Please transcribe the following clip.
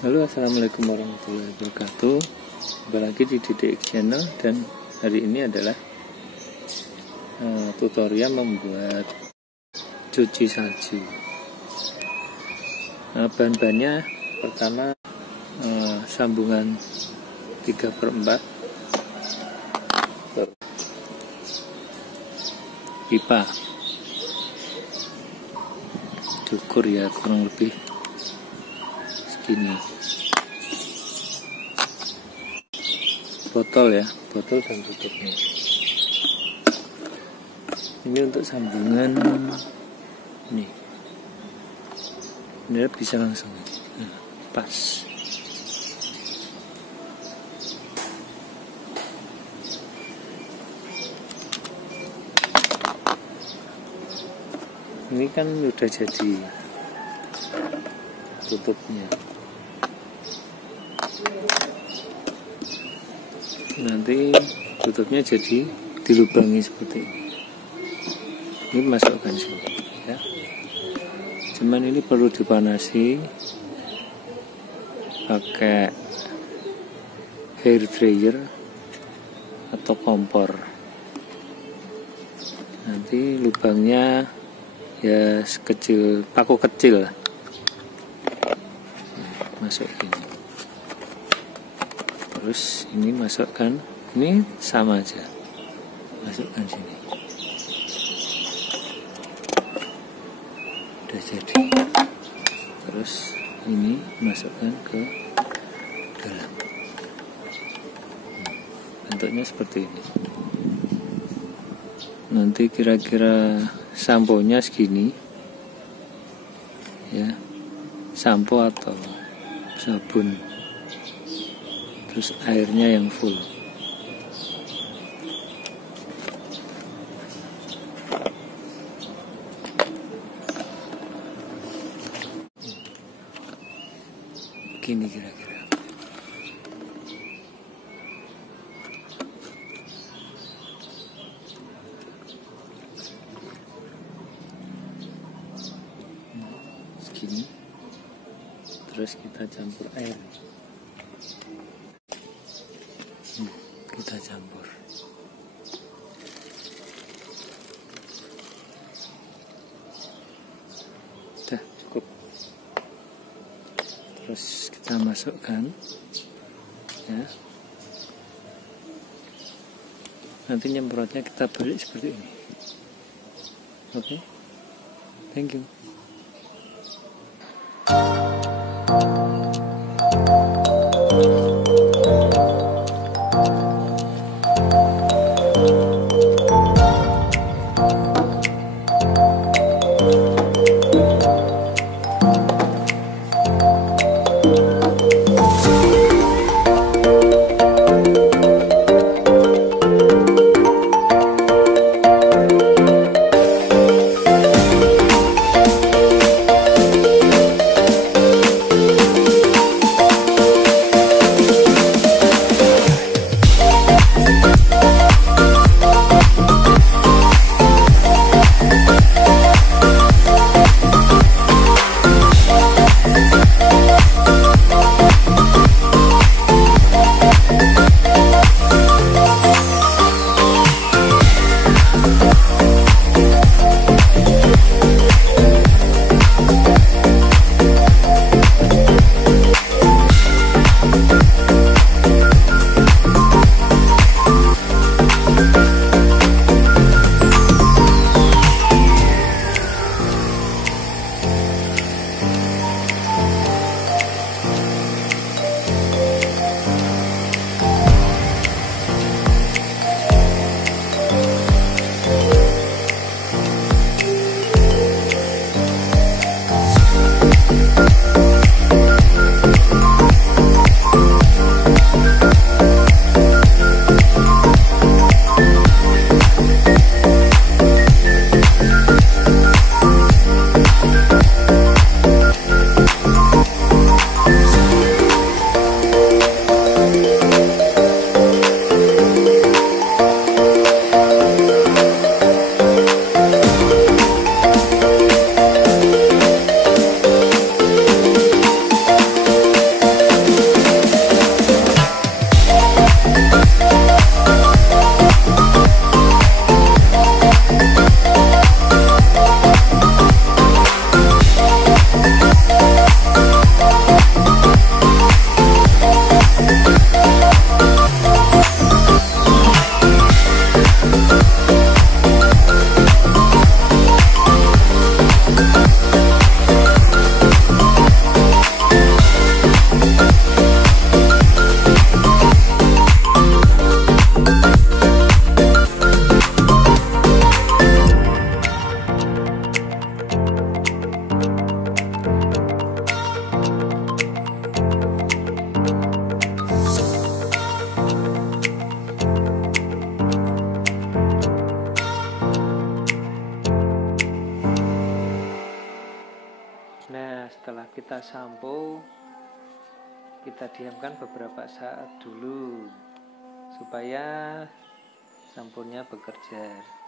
Halo, assalamualaikum warahmatullahi wabarakatuh. Kembali lagi di DDX Channel, dan hari ini adalah tutorial membuat cuci salju. Bahan-bahannya pertama sambungan 3/4 pipa, diukur ya kurang lebih segini. Botol dan tutupnya. Ini untuk sambungan nih. Ini bisa langsung pas. Ini kan udah jadi tutupnya. Nanti tutupnya jadi dilubangi seperti ini. Ini masukkan sini ya. Cuman ini perlu dipanasi pakai hair dryer atau kompor. Nanti lubangnya ya sekecil paku kecil lah. Masuk ini. Terus ini masukkan, ini sama aja, masukkan sini. Udah jadi. Terus ini masukkan ke dalam. Bentuknya seperti ini. Nanti kira-kira sampo-nya segini ya, sampo atau sabun. Terus airnya yang full. Begini kira-kira. Segini. Terus kita campur air. Kita campur. Udah cukup. Terus kita masukkan ya. Nanti nyemprotnya kita balik seperti ini. Oke. Thank you. Setelah sampo, kita diamkan beberapa saat dulu supaya samponya bekerja.